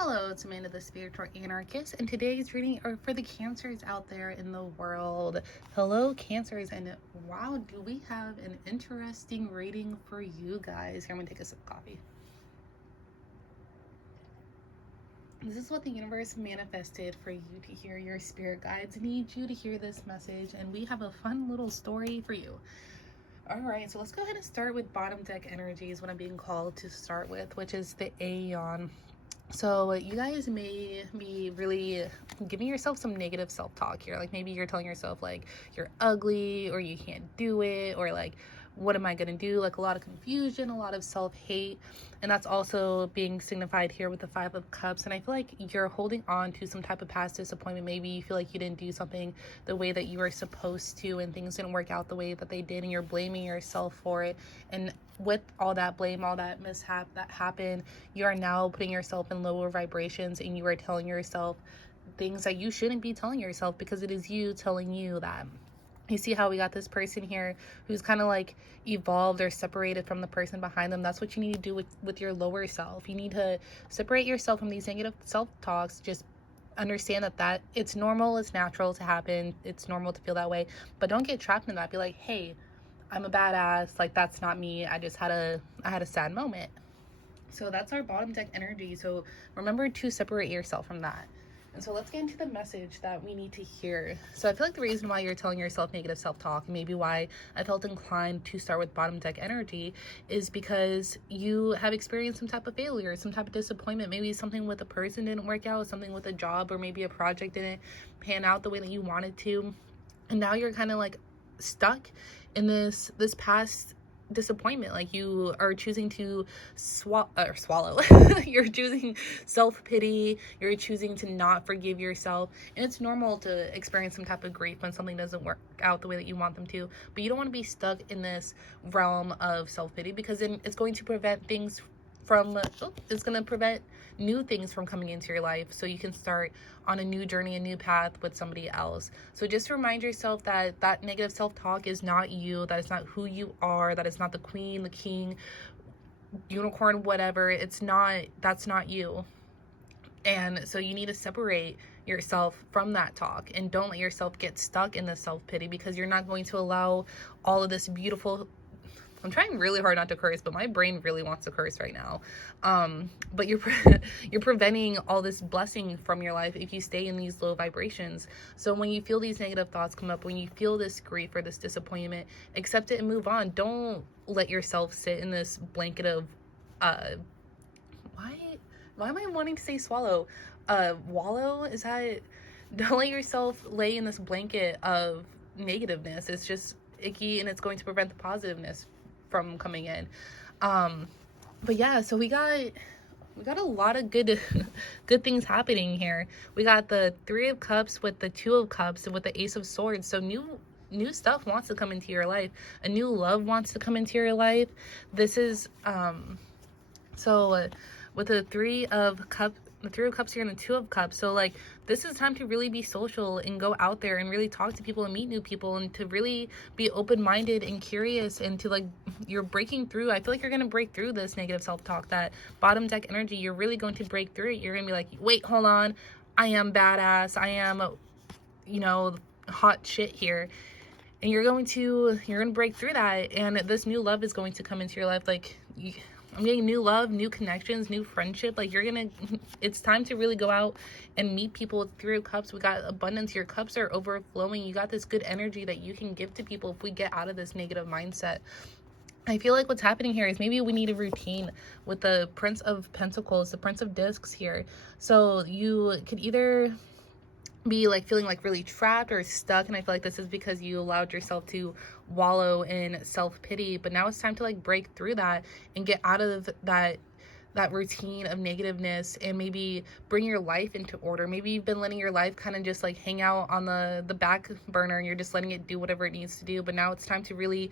Hello, it's Amanda the Spiritual Anarchist, and today's reading are for the Cancers out there in the world. Hello, Cancers, and wow, do we have an interesting reading for you guys. Here, I'm gonna take a sip of coffee. This is what the universe manifested for you to hear. Your spirit guides need you to hear this message, and we have a fun little story for you. All right, so let's go ahead and start with bottom deck energy is what I'm being called to start with, which is the Aeon. So you guys may be really giving yourself some negative self-talk here. Like maybe you're telling yourself like you're ugly or you can't do it, or like what am I gonna do? Like a lot of confusion, a lot of self-hate. And that's also being signified here with the Five of Cups. And I feel like you're holding on to some type of past disappointment. Maybe you feel like you didn't do something the way that you were supposed to and things didn't work out the way that they did, and you're blaming yourself for it. And with all that blame, all that mishap that happened, you are now putting yourself in lower vibrations, and you are telling yourself things that you shouldn't be telling yourself, because it is you telling you that. You see how we got this person here who's kind of like evolved or separated from the person behind them. That's what you need to do with your lower self. You need to separate yourself from these negative self-talks. Just understand that it's normal, it's natural to happen, it's normal to feel that way, but don't get trapped in that. Be like, hey, I'm a badass, like that's not me, I had a sad moment. So that's our bottom deck energy. So remember to separate yourself from that. And so let's get into the message that we need to hear. So I feel like the reason why you're telling yourself negative self-talk, maybe why I felt inclined to start with bottom deck energy, is because you have experienced some type of failure, some type of disappointment. Maybe something with a person didn't work out, something with a job, or maybe a project didn't pan out the way that you wanted to. And now you're kind of like stuck in this past disappointment. Like you are choosing to swallow you're choosing self-pity, you're choosing to not forgive yourself. And it's normal to experience some type of grief when something doesn't work out the way that you want them to, but you don't want to be stuck in this realm of self-pity, because then it's going to prevent things from it's going to prevent new things from coming into your life, so you can start on a new journey, a new path with somebody else. So just remind yourself that that negative self-talk is not you, that is not who you are, that is not the queen, the king, unicorn, whatever. That's not you. And so you need to separate yourself from that talk, and don't let yourself get stuck in the self-pity, because you're not going to allow all of this beautiful, I'm trying really hard not to curse, but my brain really wants to curse right now. But you're preventing all this blessing from your life if you stay in these low vibrations. So when you feel these negative thoughts come up, when you feel this grief or this disappointment, accept it and move on. Don't let yourself sit in this blanket of why am I wanting to say swallow? Wallow? Is that? Don't let yourself lay in this blanket of negativeness. It's just icky, and it's going to prevent the positiveness from coming in. But yeah, so we got a lot of good things happening here. We got the Three of Cups with the Two of Cups and with the Ace of Swords. So new stuff wants to come into your life. A new love wants to come into your life. This is with the Three of Cups here and the Two of Cups. So like this is time to really be social and go out there and really talk to people and meet new people, and to really be open-minded and curious, and to like, you're breaking through. I feel like you're going to break through this negative self-talk, that bottom deck energy. You're really going to break through it. You're going to be like, wait, hold on. I am badass. I am, hot shit here. And you're going to break through that. And this new love is going to come into your life. Like, I'm getting new love, new connections, new friendship. Like it's time to really go out and meet people with Three of Cups. We got abundance. Your cups are overflowing. You got this good energy that you can give to people if we get out of this negative mindset. I feel like what's happening here is maybe we need a routine with the Prince of Pentacles, the Prince of Discs here. So you could either be like feeling like really trapped or stuck, and I feel like this is because you allowed yourself to wallow in self-pity, but now it's time to like break through that and get out of that routine of negativeness, and maybe bring your life into order. Maybe you've been letting your life kind of just like hang out on the back burner, and you're just letting it do whatever it needs to do, but now it's time to really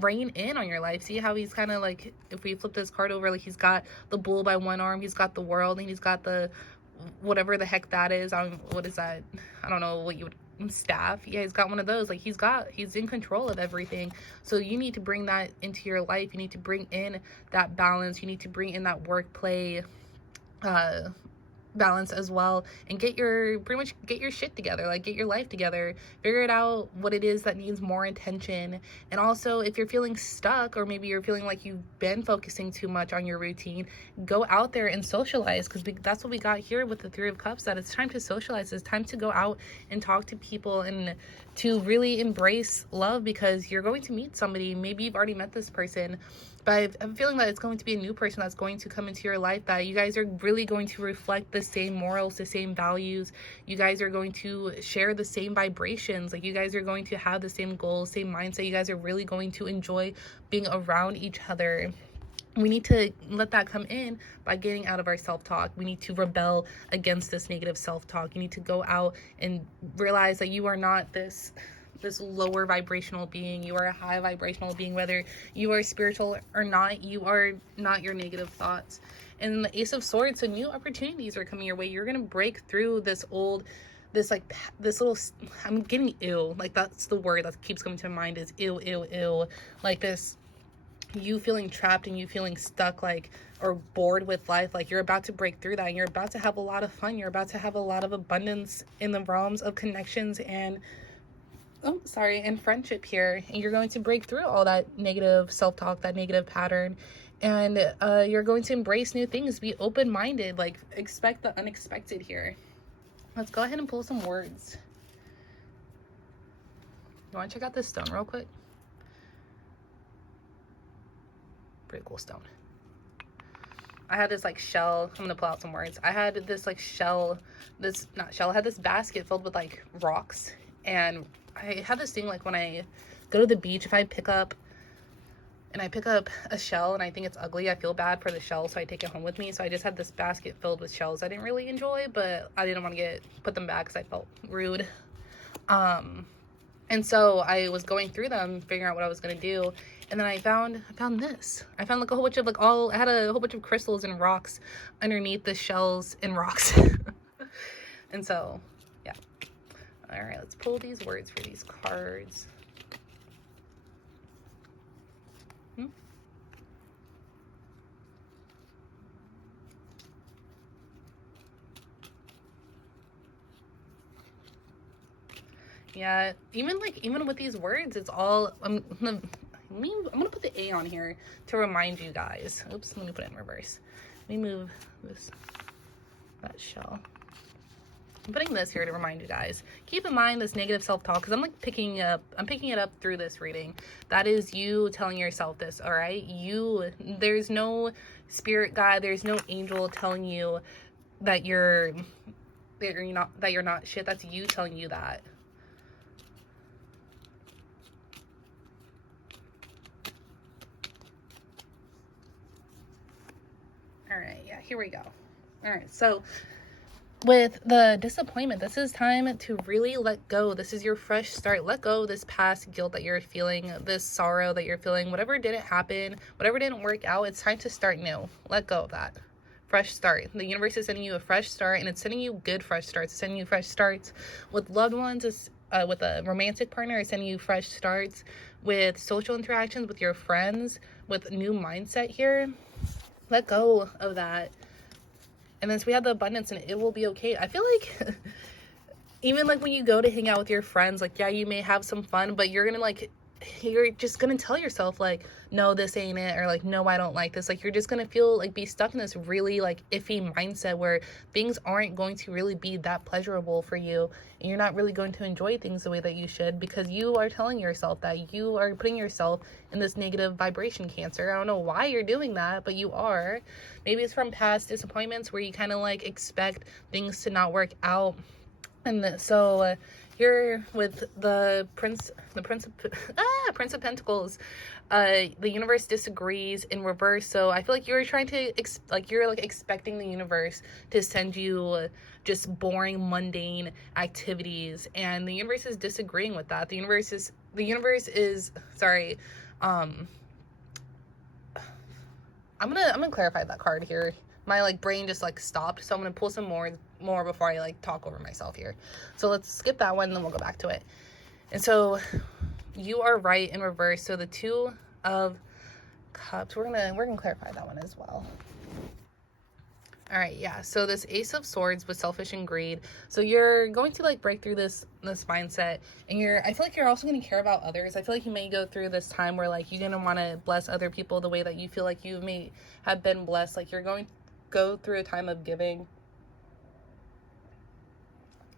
rein in on your life. See how he's kind of like, if we flip this card over, like he's got the bull by one arm, he's got the world, and he's got the whatever the heck that is. What is that? I don't know what you would, staff. Yeah, he's got one of those. Like he's in control of everything. So you need to bring that into your life. You need to bring in that balance. You need to bring in that work play balance as well, and pretty much get your shit together, like get your life together, figure it out what it is that needs more attention. And also, if you're feeling stuck, or maybe you're feeling like you've been focusing too much on your routine, go out there and socialize, because that's what we got here with the Three of Cups, that it's time to socialize. It's time to go out and talk to people and to really embrace love, because you're going to meet somebody. Maybe you've already met this person, but I'm feeling that it's going to be a new person that's going to come into your life, that you guys are really going to reflect the same morals, the same values. You guys are going to share the same vibrations. Like, you guys are going to have the same goals, same mindset. You guys are really going to enjoy being around each other. We need to let that come in by getting out of our self-talk. We need to rebel against this negative self-talk. You need to go out and realize that you are not this lower vibrational being. You are a high vibrational being. Whether you are spiritual or not, you are not your negative thoughts. And the Ace of Swords, so new opportunities are coming your way. You're gonna break through this little, I'm getting ill, like that's the word that keeps coming to my mind, is ill, like this, you feeling trapped and you feeling stuck, like, or bored with life. Like, you're about to break through that, and you're about to have a lot of fun. You're about to have a lot of abundance in the realms of connections and and friendship here. And you're going to break through all that negative self-talk, that negative pattern, and you're going to embrace new things. Be open-minded, like, expect the unexpected here. Let's go ahead and pull some words. You want to check out this stone real quick? Pretty cool stone. I had this like shell. I'm gonna pull out some words. I had this like shell, I had this basket filled with like rocks, and I have this thing, like, when I go to the beach, if I pick up a shell and I think it's ugly, I feel bad for the shell, so I take it home with me. So I just had this basket filled with shells I didn't really enjoy, but I didn't want to put them back because I felt rude. And so I was going through them, figuring out what I was gonna do, and then I found this. I found like a whole bunch of I had a whole bunch of crystals and rocks underneath the shells and rocks. And so, yeah. All right, let's pull these words for these cards. Yeah, even with these words, it's all, I'm gonna put the A on here to remind you guys. Oops, let me put it in reverse. Let me move that shell. I'm putting this here to remind you guys. Keep in mind this negative self-talk, because I'm picking it up through this reading. That is you telling yourself this, all right? There's no spirit guide, there's no angel telling you that you're not shit. That's you telling you that. All right, yeah, here we go. All right, so with the disappointment, this is time to really let go. This is your fresh start. Let go of this past guilt that you're feeling, this sorrow that you're feeling, whatever didn't happen, whatever didn't work out. It's time to start new. Let go of that. Fresh start. The universe is sending you a fresh start, and it's sending you good fresh starts. It's sending you fresh starts with loved ones, with a romantic partner. It's sending you fresh starts with social interactions with your friends, with new mindset here. Let go of that. And then so we have the abundance, and it will be okay. I feel like even like when you go to hang out with your friends, like, yeah, you may have some fun, but you're just gonna tell yourself, like, no, this ain't it, or like, no, I don't like this. Like, you're just gonna feel like be stuck in this really like iffy mindset where things aren't going to really be that pleasurable for you, and you're not really going to enjoy things the way that you should, because you are telling yourself that. You are putting yourself in this negative vibration, Cancer. I don't know why you're doing that, but you are. Maybe it's from past disappointments where you kind of like expect things to not work out. And so here with the Prince of Pentacles, the universe disagrees in reverse. So I feel like you're trying to you're expecting the universe to send you just boring, mundane activities, and the universe is disagreeing with that. The universe is sorry. I'm gonna clarify that card here. My brain just stopped, so I'm gonna pull some more before I talk over myself here. So let's skip that one, and then we'll go back to it. And so you are right in reverse. So the Two of Cups, we're gonna clarify that one as well. All right, yeah. So this Ace of Swords with selfish and greed. So you're going to like break through this mindset, and I feel like you're also going to care about others. I feel like you may go through this time where like you're going to want to bless other people the way that you feel like you may have been blessed. Like you're going to go through a time of giving.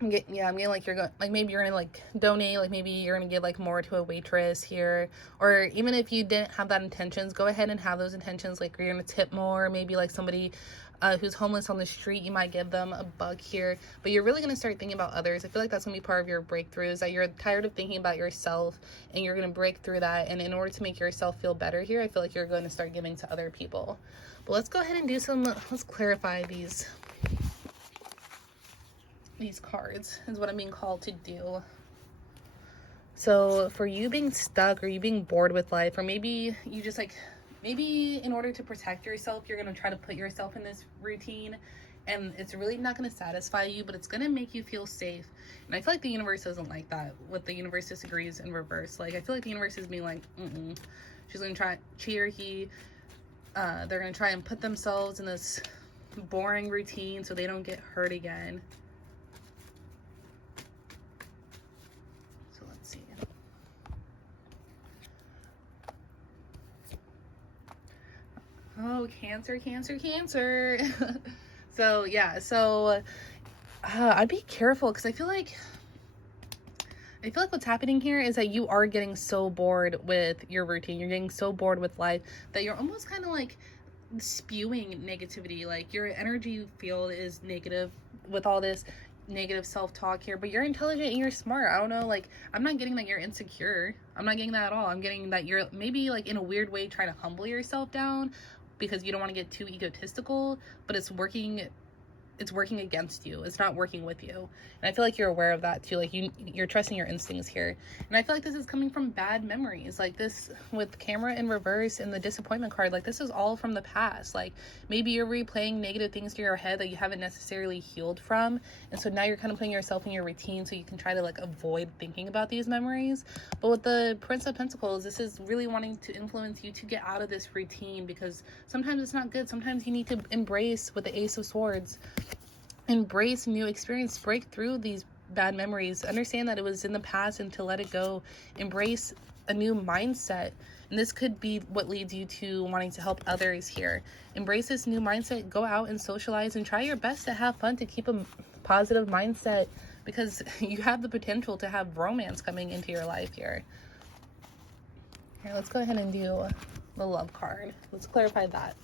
I'm getting like you're going, like maybe you're gonna like donate, like maybe you're gonna give like more to a waitress here, or even if you didn't have that intentions, go ahead and have those intentions. Like you're gonna tip more, maybe like somebody who's homeless on the street, you might give them $1 here, but you're really gonna start thinking about others. I feel like that's gonna be part of your breakthroughs, that you're tired of thinking about yourself and you're gonna break through that. And in order to make yourself feel better here, I feel like you're going to start giving to other people. But let's go ahead and let's clarify these cards is what I'm being called to do. So for you being stuck, or you being bored with life, or maybe you just like, maybe in order to protect yourself, you're going to try to put yourself in this routine, and it's really not going to satisfy you, but it's going to make you feel safe. And I feel like the universe doesn't like that. What the universe disagrees in reverse. Like I feel like the universe is being like, she's going to try, they're going to try and put themselves in this boring routine so they don't get hurt again. Oh, Cancer. So yeah, so I'd be careful, because I feel like what's happening here is that you are getting so bored with your routine. You're getting so bored with life that you're almost kind of like spewing negativity. Like your energy field is negative with all this negative self-talk here, but you're intelligent and you're smart. I don't know, like I'm not getting that you're insecure. I'm not getting that at all. I'm getting that you're maybe like in a weird way trying to humble yourself down because you don't want to get too egotistical, but it's working against you. It's not working with you. And I feel like you're aware of that too. Like you're trusting your instincts here. And I feel like this is coming from bad memories. Like this with camera in reverse and the disappointment card, like this is all from the past. Like maybe you're replaying negative things to your head that you haven't necessarily healed from. And so now you're kind of putting yourself in your routine so you can try to like avoid thinking about these memories. But with the Prince of Pentacles, this is really wanting to influence you to get out of this routine, because sometimes it's not good. Sometimes you need to embrace, with the Ace of Swords, embrace new experience, break through these bad memories, understand that it was in the past and to let it go, embrace a new mindset. And this could be what leads you to wanting to help others here. Embrace this new mindset, go out and socialize, and try your best to have fun, to keep a positive mindset, because you have the potential to have romance coming into your life here. Here, let's go ahead and do the love card. Let's clarify that.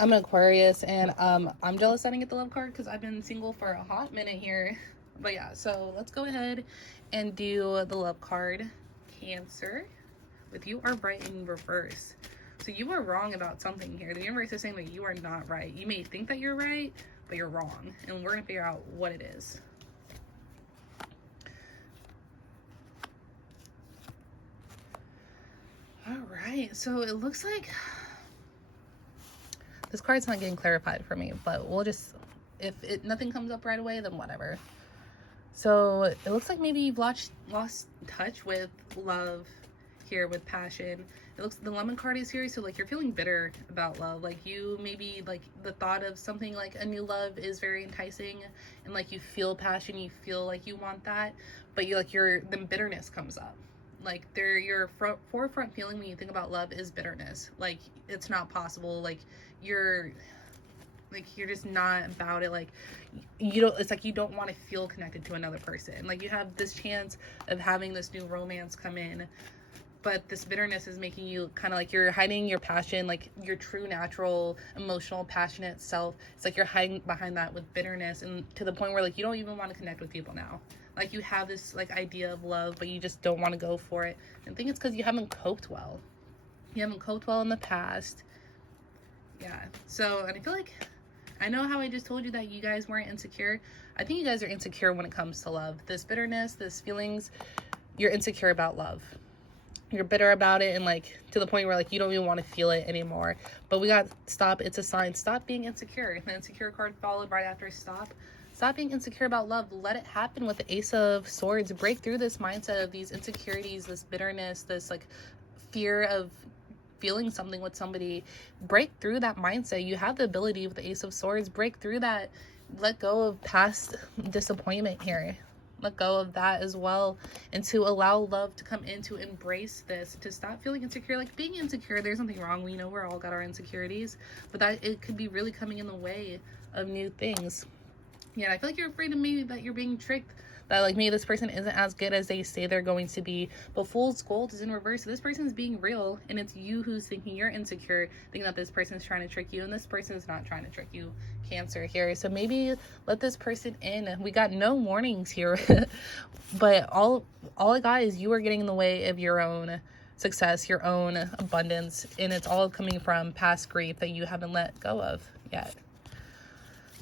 I'm an Aquarius, and I'm jealous I didn't get the love card because I've been single for a hot minute here. But yeah, so let's go ahead and do the love card. Cancer, with you are right in reverse. So you are wrong about something here. The universe is saying that you are not right. You may think that you're right, but you're wrong. And we're going to figure out what it is. All right, so it looks like this card's not getting clarified for me, but we'll just, if nothing comes up right away, then whatever. So it looks like maybe you've lost touch with love here, with passion. It looks, the Lemon card is here, so like you're feeling bitter about love. Like you maybe, like the thought of something like a new love is very enticing, and like you feel passion, you feel like you want that, but you like the bitterness comes up. Like your forefront feeling when you think about love is bitterness. Like it's not possible. Like you're just not about it. Like it's like you don't want to feel connected to another person. Like you have this chance of having this new romance come in, but this bitterness is making you kind of like you're hiding your passion, like your true, natural, emotional, passionate self. It's like you're hiding behind that with bitterness, and to the point where like you don't even want to connect with people now. Like you have this like idea of love, but you just don't want to go for it. And I think it's because you haven't coped well. You haven't coped well in the past. Yeah. So, and I feel like, I know how I just told you that you guys weren't insecure. I think you guys are insecure when it comes to love. This bitterness, this feelings, you're insecure about love. You're bitter about it, and like to the point where like you don't even want to feel it anymore. But we got stop. It's a sign. Stop being insecure. The insecure card followed right after stop. Stop being insecure about love. Let it happen with the Ace of Swords. Break through this mindset of these insecurities, this bitterness, this like fear of feeling something with somebody, break through that mindset. You have the ability with the Ace of Swords, break through that, let go of past disappointment here. Let go of that as well, and to allow love to come in, to embrace this, to stop feeling insecure. Like, being insecure, there's nothing wrong. We know we're all got our insecurities, but that it could be really coming in the way of new things. Yeah, I feel like you're afraid of maybe that you're being tricked, that like maybe this person isn't as good as they say they're going to be. But Fool's Gold is in reverse. So this person's being real, and it's you who's thinking you're insecure, thinking that this person's trying to trick you, and this person is not trying to trick you, Cancer here. So maybe let this person in. We got no warnings here, but all I got is you are getting in the way of your own success, your own abundance, and it's all coming from past grief that you haven't let go of yet.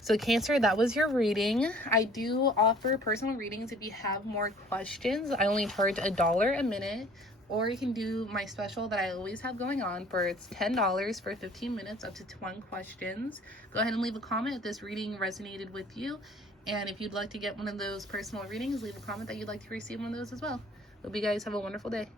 So Cancer, that was your reading. I do offer personal readings if you have more questions. I only charge $1 a minute, or you can do my special that I always have going on for, it's $10 for 15 minutes, up to 20 questions. Go ahead and leave a comment if this reading resonated with you. And if you'd like to get one of those personal readings, leave a comment that you'd like to receive one of those as well. Hope you guys have a wonderful day.